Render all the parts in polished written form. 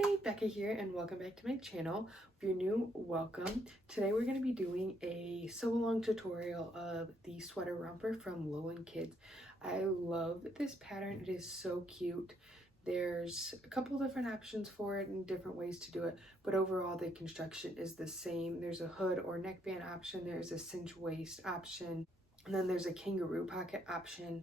everybody, Becca here, and welcome back to my channel. If you're new, welcome. Today we're going to be doing a sew-along tutorial of the sweater romper from Lowland Kids. I love this pattern. It is so cute. There's a couple different options for it and different ways to do it, but overall the construction is the same. There's a hood or neckband option, there's a cinch waist option, and then there's a kangaroo pocket option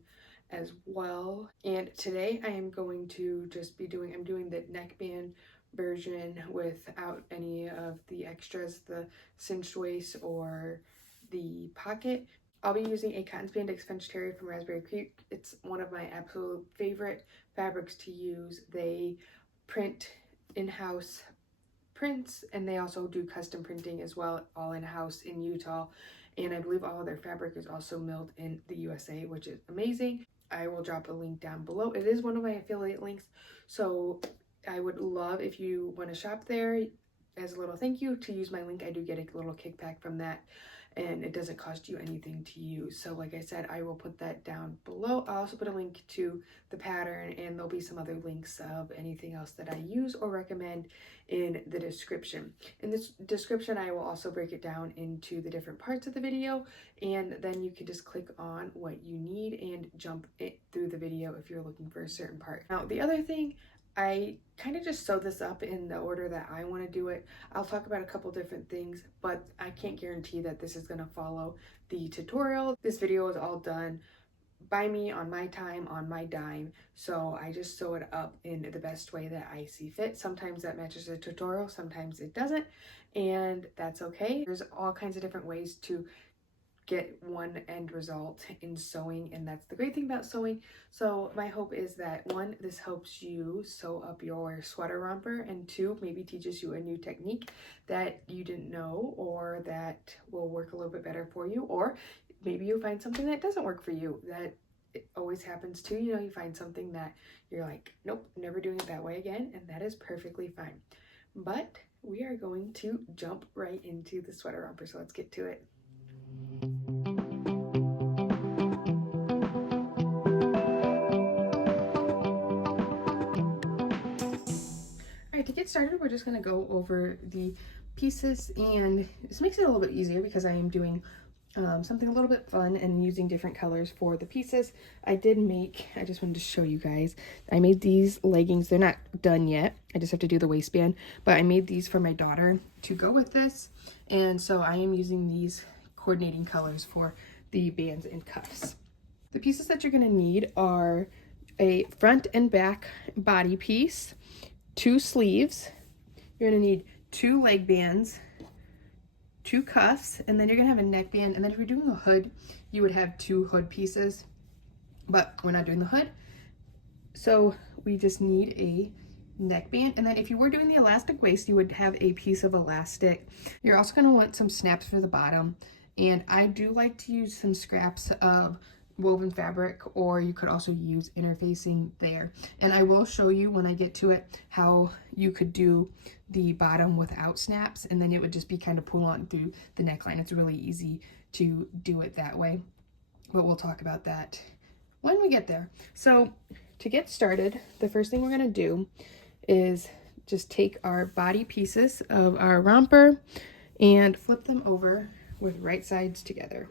as well. And today I am going to just be doing, I'm doing the neckband version without any of the extras, the cinched waist or the pocket. I'll be using a cotton spandex French terry from Raspberry Creek. It's one of my absolute favorite fabrics to use. They print in-house prints and they also do custom printing as well, all in-house in Utah. And I believe all of their fabric is also milled in the USA, which is amazing. I will drop a link down below. It is one of my affiliate links, so I would love if you want to shop there as a little thank you to use my link. I do get a little kickback from that, and it doesn't cost you anything to use. So like I said, I will put that down below. I'll also put a link to the pattern, and there'll be some other links of anything else that I use or recommend in the description. In this description, I will also break it down into the different parts of the video, and then you can just click on what you need and jump it through the video if you're looking for a certain part. Now, the other thing, I kind of just sew this up in the order that I want to do it. I'll talk about a couple different things, but I can't guarantee that this is going to follow the tutorial. This video is all done by me on my time, on my dime, so I just sew it up in the best way that I see fit. Sometimes that matches the tutorial, sometimes it doesn't, and that's okay. There's all kinds of different ways to get one end result in sewing, and that's the great thing about sewing. So my hope is that one, this helps you sew up your sweater romper, and two, maybe teaches you a new technique that you didn't know or that will work a little bit better for you, or maybe you find something that doesn't work for you. That it always happens too. You know, you find something that you're like, nope, never doing it that way again, and that is perfectly fine. But we are going to jump right into the sweater romper, so let's get to it. To get started, we're just going to go over the pieces, and this makes it a little bit easier because I am doing something a little bit fun and using different colors for the pieces. I just wanted to show you guys, I made these leggings. They're not done yet, I just have to do the waistband, but I made these for my daughter to go with this, and so I am using these coordinating colors for the bands and cuffs. The pieces that you're going to need are a front and back body piece, 2 sleeves, you're going to need 2 leg bands, 2 cuffs, and then you're going to have a neckband. And then if you're doing a hood, you would have 2 hood pieces, but we're not doing the hood, so we just need a neckband. And then if you were doing the elastic waist, you would have a piece of elastic. You're also going to want some snaps for the bottom, and I do like to use some scraps of woven fabric, or you could also use interfacing there. And I will show you when I get to it how you could do the bottom without snaps, and then it would just be kind of pull on through the neckline. It's really easy to do it that way, but we'll talk about that when we get there. So to get started, the first thing we're going to do is just take our body pieces of our romper and flip them over with right sides together,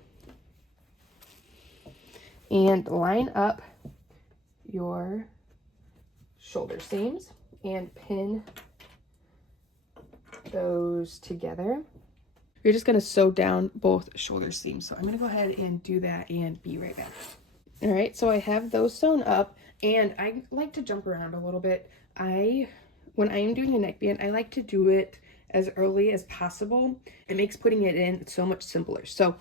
and line up your shoulder seams and pin those together. You're just going to sew down both shoulder seams. So I'm going to go ahead and do that and be right back. All right, so I have those sewn up, and I like to jump around a little bit. When I am doing a neckband, I like to do it as early as possible. It makes putting it in so much simpler. So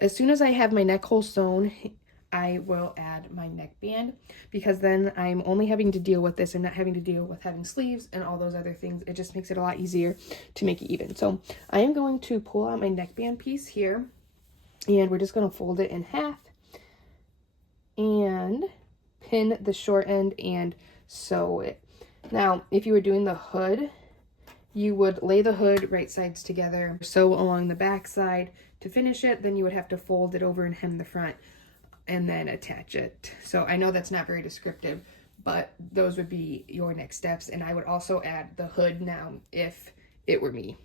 as soon as I have my neck hole sewn, I will add my neckband, because then I'm only having to deal with this. I'm not having to deal with having sleeves and all those other things. It just makes it a lot easier to make it even. So I am going to pull out my neckband piece here, and we're just going to fold it in half and pin the short end and sew it. Now, if you were doing the hood, you would lay the hood right sides together, sew along the back side to finish it. Then you would have to fold it over and hem the front and then attach it. So I know that's not very descriptive, but those would be your next steps. And I would also add the hood now if it were me.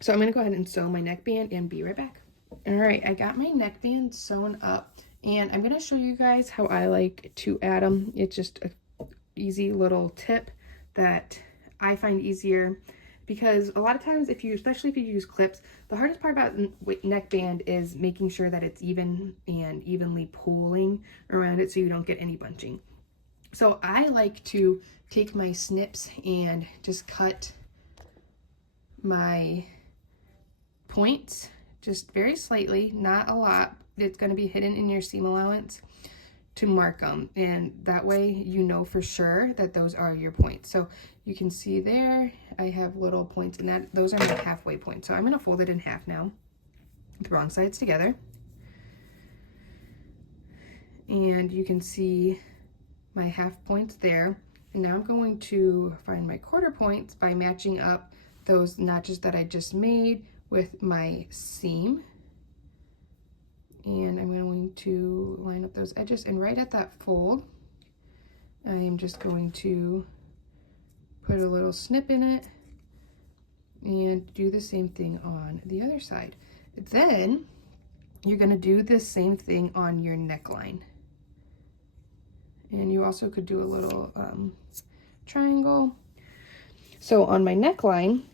So I'm going to go ahead and sew my neckband and be right back. All right, I got my neckband sewn up, and I'm going to show you guys how I like to add them. It's just a easy little tip that I find easier, because a lot of times especially if you use clips, the hardest part about neckband is making sure that it's even and evenly pulling around it so you don't get any bunching. So I like to take my snips and just cut my points just very slightly, not a lot. It's going to be hidden in your seam allowance to mark them, and that way you know for sure that those are your points. So you can see there I have little points, and those are my halfway points. So I'm going to fold it in half now, the wrong sides together, and you can see my half points there. And now I'm going to find my quarter points by matching up those notches that I just made with my seam, and I'm going to line up those edges, and right at that fold I am just going to put a little snip in it and do the same thing on the other side. Then you're going to do the same thing on your neckline, and you also could do a little triangle. So on my neckline,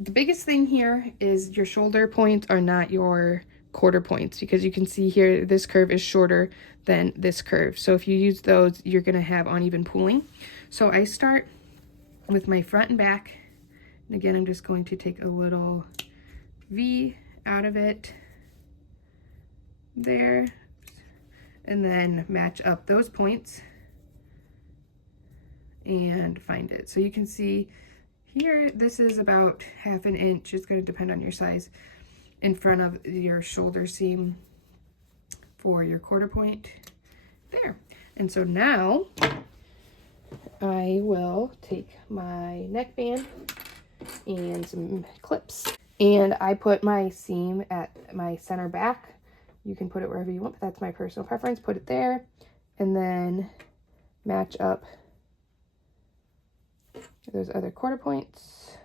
the biggest thing here is your shoulder points are not your quarter points, because you can see here this curve is shorter than this curve. So if you use those, you're going to have uneven pooling. So I start with my front and back. And again, I'm just going to take a little V out of it there, and then match up those points and find it. So you can see here, this is about 1/2 inch. It's going to depend on your size, in front of your shoulder seam for your quarter point there. And so now I will take my neckband and some clips, and I put my seam at my center back. You can put it wherever you want, but that's my personal preference. Put it there, and then match up those other quarter points.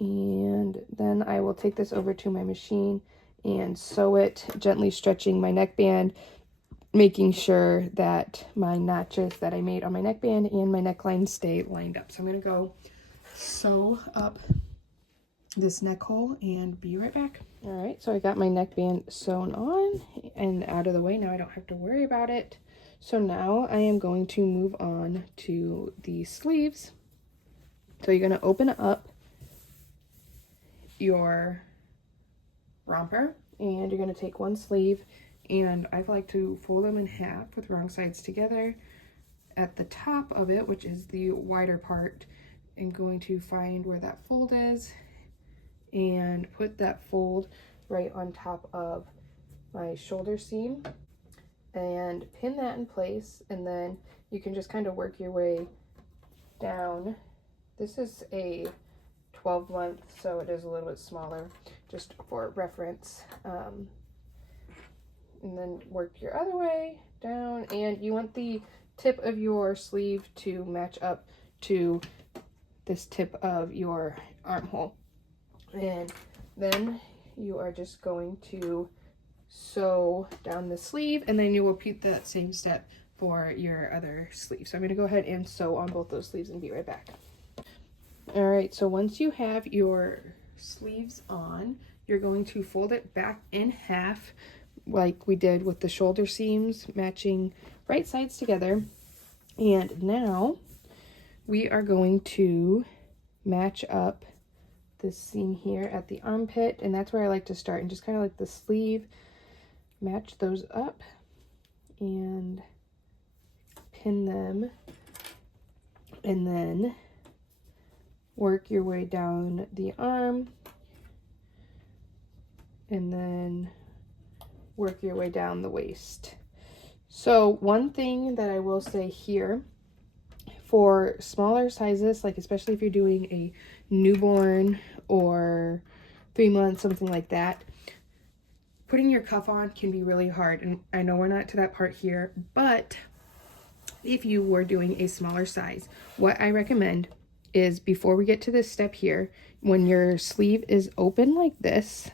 And then I will take this over to my machine and sew it, gently stretching my neckband, making sure that my notches that I made on my neckband and my neckline stay lined up. So I'm going to go sew up this neck hole and be right back. All right, so I got my neckband sewn on and out of the way. Now I don't have to worry about it. So now I am going to move on to the sleeves. So you're going to open up your romper, and you're going to take one sleeve, and I like to fold them in half with wrong sides together. At the top of it, which is the wider part, I'm going to find where that fold is and put that fold right on top of my shoulder seam and pin that in place, and then you can just kind of work your way down. This is a 12-month, so it is a little bit smaller, just for reference. And then work your other way down, and you want the tip of your sleeve to match up to this tip of your armhole. And then you are just going to sew down the sleeve, and then you will repeat that same step for your other sleeve. So I'm going to go ahead and sew on both those sleeves and be right back. All right, so once you have your sleeves on, you're going to fold it back in half like we did with the shoulder seams, matching right sides together. And now we are going to match up this seam here at the armpit, and that's where I like to start, and just kind of like the sleeve, match those up and pin them, and then work your way down the arm, and then work your way down the waist. So one thing that I will say here, for smaller sizes, like especially if you're doing a newborn or 3 months, something like that, putting your cuff on can be really hard, and I know we're not to that part here, but if you were doing a smaller size, what I recommend is before we get to this step here, when your sleeve is open like this,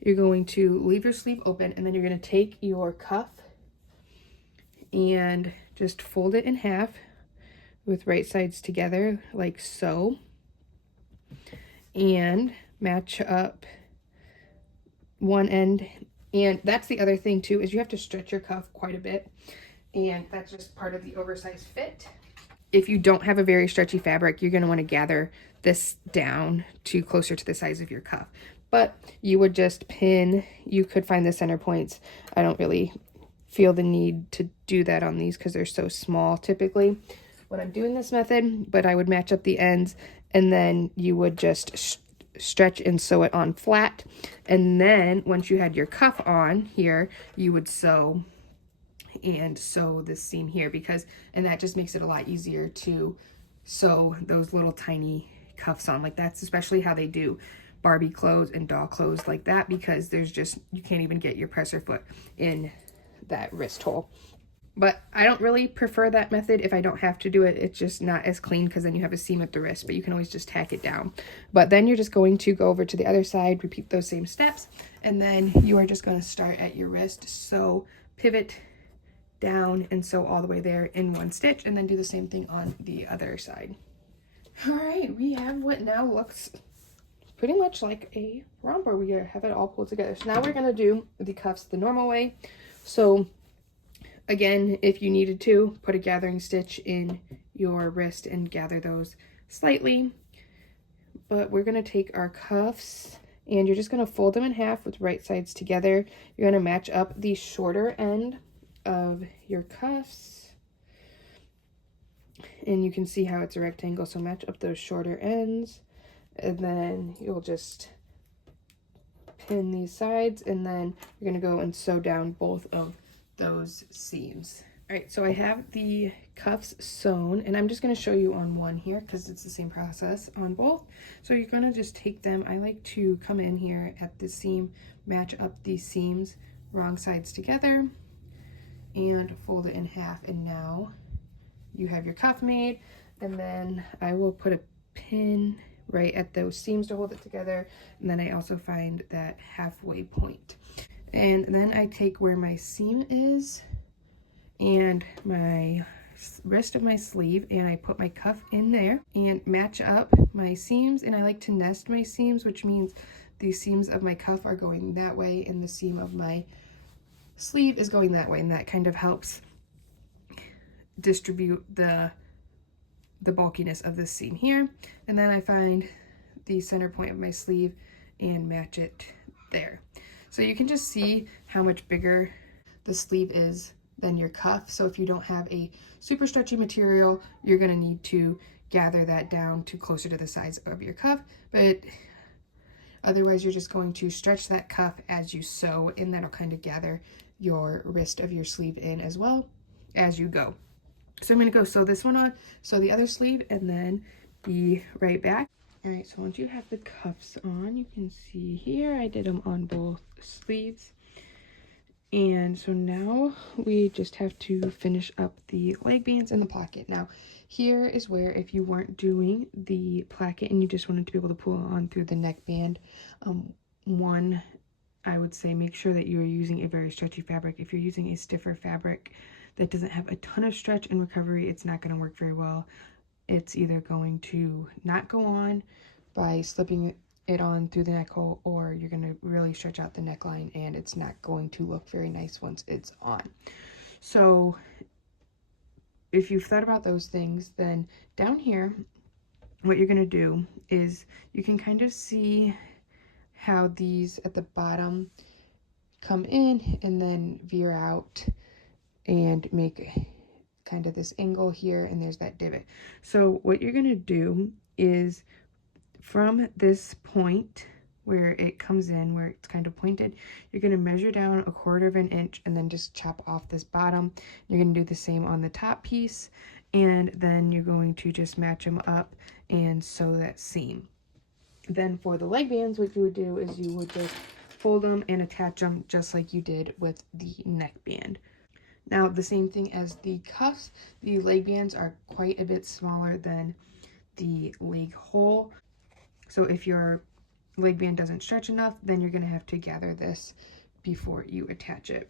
you're going to leave your sleeve open, and then you're going to take your cuff and just fold it in half with right sides together like so, and match up one end. And that's the other thing too, is you have to stretch your cuff quite a bit, and that's just part of the oversized fit. If you don't have a very stretchy fabric, you're going to want to gather this down to closer to the size of your cuff. But you would just pin, you could find the center points. I don't really feel the need to do that on these because they're so small typically when I'm doing this method, but I would match up the ends, and then you would just stretch and sew it on flat. And then once you had your cuff on here, you would sew this seam here, because, and that just makes it a lot easier to sew those little tiny cuffs on. Like, that's especially how they do Barbie clothes and doll clothes like that, because there's just, you can't even get your presser foot in that wrist hole. But I don't really prefer that method if I don't have to do it. It's just not as clean, because then you have a seam at the wrist, but you can always just tack it down. But then you're just going to go over to the other side, repeat those same steps, and then you are just going to start at your wrist, sew, pivot down, and sew all the way there in one stitch, and then do the same thing on the other side. All right, we have what now looks pretty much like a romper. We have it all pulled together. So now we're going to do the cuffs the normal way. So again, if you needed to, put a gathering stitch in your wrist and gather those slightly. But we're going to take our cuffs, and you're just going to fold them in half with right sides together. You're going to match up the shorter end of your cuffs, and you can see how it's a rectangle, so match up those shorter ends, and then you'll just pin these sides, and then you're going to go and sew down both of those seams. All right, so I have the cuffs sewn, and I'm just going to show you on one here because it's the same process on both. So you're going to just take them. I like to come in here at the seam, match up these seams wrong sides together, and fold it in half, and now you have your cuff made. And then I will put a pin right at those seams to hold it together, and then I also find that halfway point, and then I take where my seam is and my wrist of my sleeve, and I put my cuff in there and match up my seams. And I like to nest my seams, which means the seams of my cuff are going that way and the seam of my sleeve is going that way, and that kind of helps distribute the bulkiness of this seam here. And then I find the center point of my sleeve and match it there. So you can just see how much bigger the sleeve is than your cuff. So if you don't have a super stretchy material, you're going to need to gather that down to closer to the size of your cuff, but otherwise you're just going to stretch that cuff as you sew, and that'll kind of gather your wrist of your sleeve in as well as you go. So I'm going to go sew this one on, sew the other sleeve, and then be right back. All right, so once you have the cuffs on, you can see here I did them on both sleeves. And so now we just have to finish up the leg bands and the placket. Now, here is where, if you weren't doing the placket and you just wanted to be able to pull on through the neckband, one, I would say make sure that you're using a very stretchy fabric. If you're using a stiffer fabric that doesn't have a ton of stretch and recovery, it's not going to work very well. It's either going to not go on by slipping it on through the neck hole, or you're going to really stretch out the neckline and it's not going to look very nice once it's on. So if you've thought about those things, then down here what you're going to do is you can kind of see how these at the bottom come in and then veer out and make kind of this angle here, and there's that divot. So what you're going to do is, from this point where it comes in, where it's kind of pointed, you're going to measure down 1/4 of an inch and then just chop off this bottom. You're going to do the same on the top piece, and then you're going to just match them up and sew that seam. Then for the leg bands, what you would do is you would just fold them and attach them just like you did with the neckband. Now, the same thing as the cuffs, the leg bands are quite a bit smaller than the leg hole. So if your leg band doesn't stretch enough, then you're going to have to gather this before you attach it.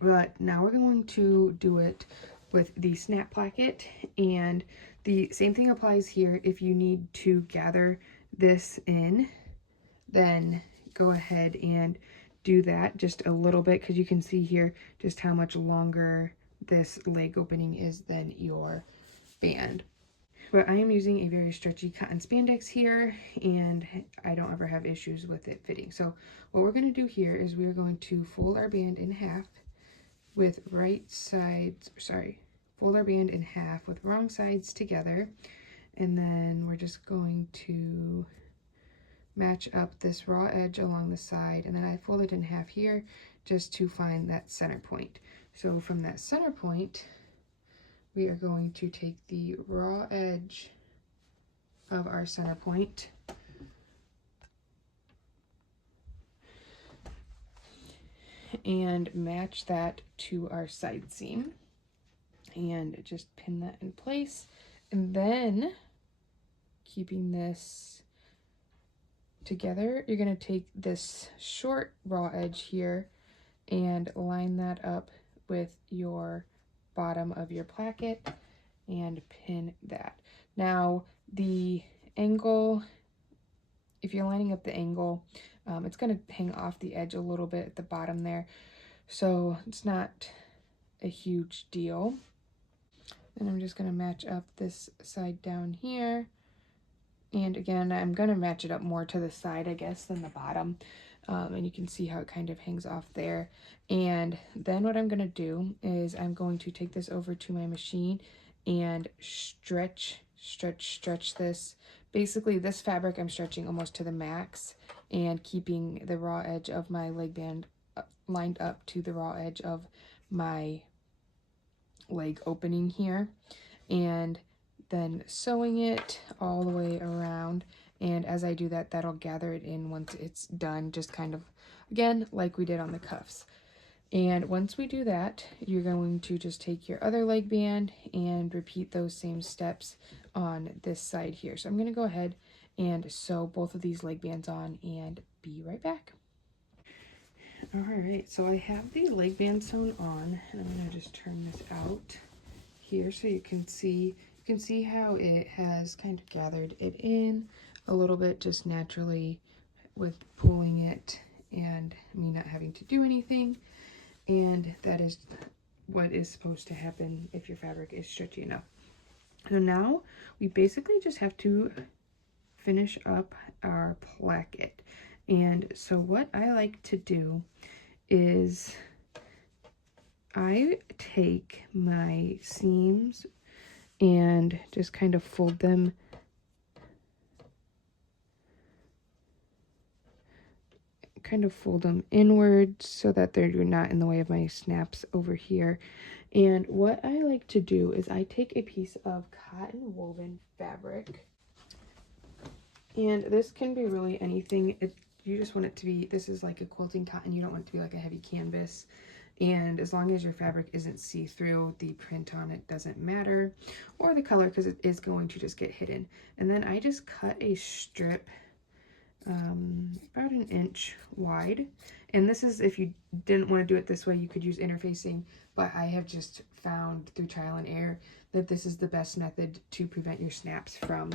But now we're going to do it with the snap placket, and the same thing applies here. If you need to gather this in, then go ahead and do that just a little bit, because you can see here just how much longer this leg opening is than your band. But I am using a very stretchy cotton spandex here, and I don't ever have issues with it fitting. So what we're going to do here is we're going to fold our band in half with fold our band in half with wrong sides together, and then we're just going to match up this raw edge along the side, and then I fold it in half here just to find that center point. So from that center point, we are going to take the raw edge of our center point and match that to our side seam, and just pin that in place. And then, keeping this together, you're going to take this short raw edge here and line that up with your bottom of your placket and pin that. Now, the angle, if you're lining up the angle, it's going to hang off the edge a little bit at the bottom there, so it's not a huge deal. And I'm just going to match up this side down here, and again, I'm going to match it up more to the side, I guess, than the bottom. And you can see how it kind of hangs off there. And then what I'm going to do is I'm going to take this over to my machine and stretch this. Basically, this fabric I'm stretching almost to the max and keeping the raw edge of my leg band lined up to the raw edge of my leg opening here, and then sewing it all the way around. And as I do that, that'll gather it in once it's done, just kind of, again, like we did on the cuffs. And once we do that, you're going to just take your other leg band and repeat those same steps on this side here. So I'm going to go ahead and sew both of these leg bands on and be right back. All right, so I have the leg band sewn on, and I'm going to just turn this out here so you can see how it has kind of gathered it in a little bit just naturally with pulling it and me not having to do anything. And that is what is supposed to happen if your fabric is stretchy enough. So now we basically just have to finish up our placket. And so what I like to do is I take my seams and just kind of fold them inwards so that they're not in the way of my snaps over here. And what I like to do is I take a piece of cotton woven fabric, and this can be really anything. You just want it to be, this is like a quilting cotton, you don't want it to be like a heavy canvas. And as long as your fabric isn't see-through, the print on it doesn't matter, or the color, because it is going to just get hidden. And then I just cut a strip about 1 inch wide. And this is, if you didn't want to do it this way, you could use interfacing, but I have just found through trial and error that this is the best method to prevent your snaps from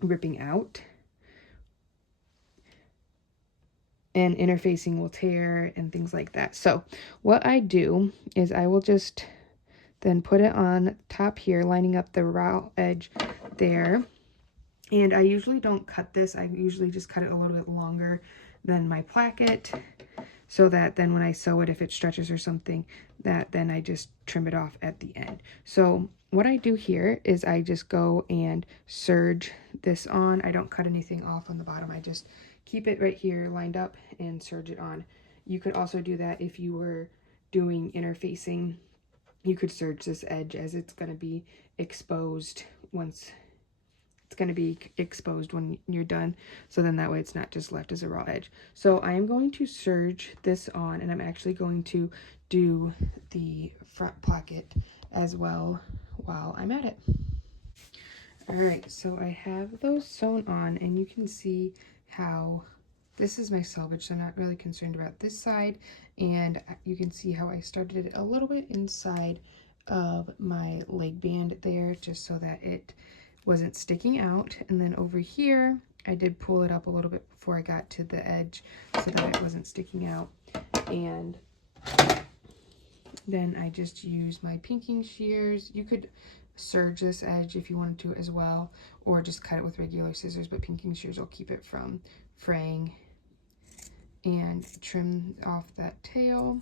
ripping out. And interfacing will tear and things like that. So what I do is I will just then put it on top here, lining up the raw edge there. And I usually don't cut this. I usually just cut it a little bit longer than my placket, so that then when I sew it, if it stretches or something, that then I just trim it off at the end. So what I do here is I just go and serge this on. I don't cut anything off on the bottom. I just keep it right here lined up and serge it on. You could also do that if you were doing interfacing. You could serge this edge, as it's going to be exposed once it's going to be exposed when you're done. So then that way it's not just left as a raw edge. So I am going to serge this on, and I'm actually going to do the front placket as well while I'm at it. All right, so I have those sewn on, and you can see how this is my selvage, so I'm not really concerned about this side. And you can see how I started it a little bit inside of my leg band there, just so that it wasn't sticking out. And then over here, I did pull it up a little bit before I got to the edge so that it wasn't sticking out. And then I just used my pinking shears. You could serge this edge if you wanted to as well, or just cut it with regular scissors, but pinking shears will keep it from fraying. And trim off that tail.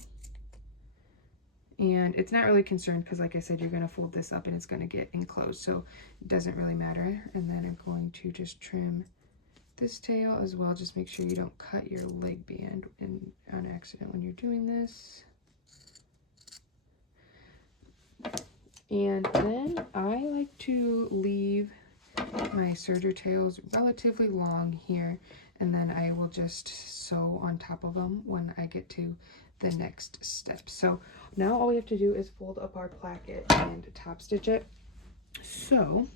And it's not really concerned because, like I said, you're going to fold this up and it's going to get enclosed, so it doesn't really matter. And then I'm going to just trim this tail as well. Just make sure you don't cut your leg band on accident when you're doing this. And then I like to leave my serger tails relatively long here, and then I will just sew on top of them when I get to the next step. So now all we have to do is fold up our placket and top stitch it. So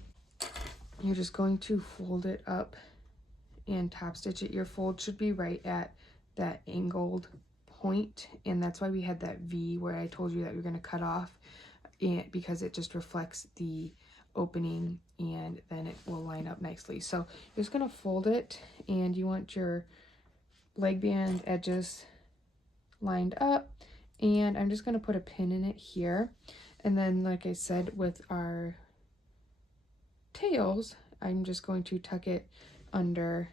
you're just going to fold it up and top stitch it. Your fold should be right at that angled point, and that's why we had that V where I told you that you're going to cut off, and because it just reflects the opening, and then it will line up nicely. So you're just going to fold it, and you want your leg band edges lined up, and I'm just going to put a pin in it here. And then, like I said, with our tails, I'm just going to tuck it under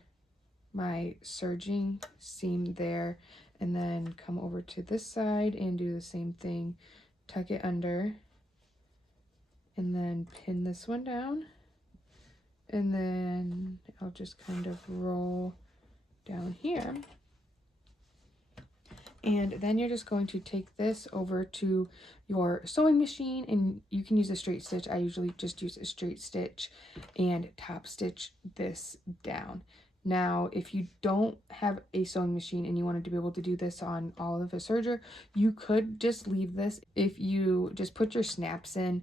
my serging seam there, and then come over to this side and do the same thing, tuck it under, and then pin this one down, and then I'll just kind of roll down here. And then you're just going to take this over to your sewing machine, and you can use a straight stitch. I usually just use a straight stitch and top stitch this down. Now, if you don't have a sewing machine and you wanted to be able to do this on all of a serger, you could just leave this. If you just put your snaps in,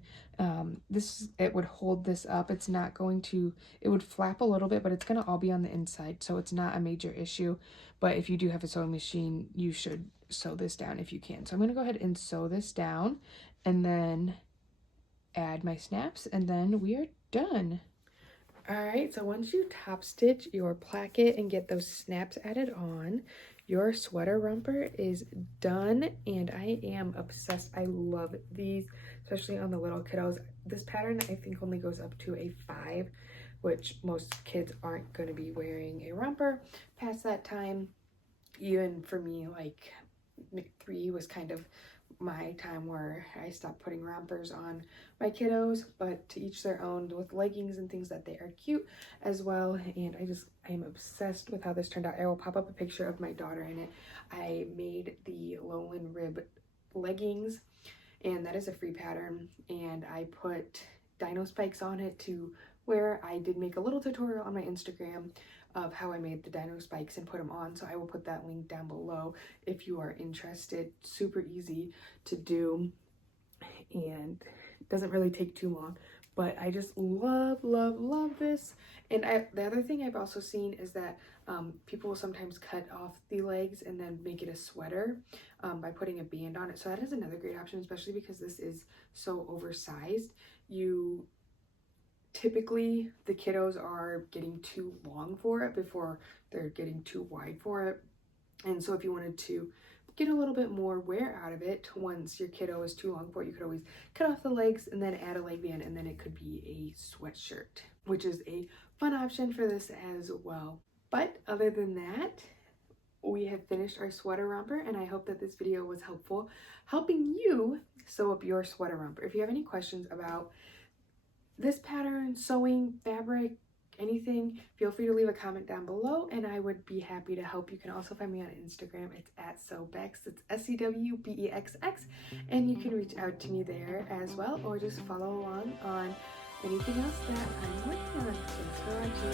it would hold this up. It's not going to, it would flap a little bit, but it's going to all be on the inside, so it's not a major issue. But if you do have a sewing machine, you should sew this down if you can. So I'm going to go ahead and sew this down, and then add my snaps, and then we are done. Alright, so once you top stitch your placket and get those snaps added on, your sweater romper is done, and I am obsessed. I love these, especially on the little kiddos. This pattern I think only goes up to a 5, which most kids aren't going to be wearing a romper past that time. Even for me, like 3 was kind of my time where I stopped putting rompers on my kiddos, but to each their own, with leggings and things that they are cute as well. And I am obsessed with how this turned out. I will pop up a picture of my daughter in it. I made the Lowland rib leggings, and that is a free pattern, and I put dino spikes on it to wear. I did make a little tutorial on my Instagram of how I made the dino spikes and put them on, so I will put that link down below if you are interested. Super easy to do, and it doesn't really take too long, but I just love this. And the other thing I've also seen is that people will sometimes cut off the legs and then make it a sweater by putting a band on it. So that is another great option, especially because this is so oversized. Typically, the kiddos are getting too long for it before they're getting too wide for it. And so if you wanted to get a little bit more wear out of it, once your kiddo is too long for it, you could always cut off the legs and then add a leg band, and then it could be a sweatshirt, which is a fun option for this as well. But other than that, we have finished our sweater romper, and I hope that this video was helpful, helping you sew up your sweater romper. If you have any questions about this pattern, sewing, fabric, anything, feel free to leave a comment down below, and I would be happy to help. You can also find me on Instagram. It's @Sewbex. It's SEWBEXX, and you can reach out to me there as well, or just follow along on anything else that I'm working on. Thanks for watching.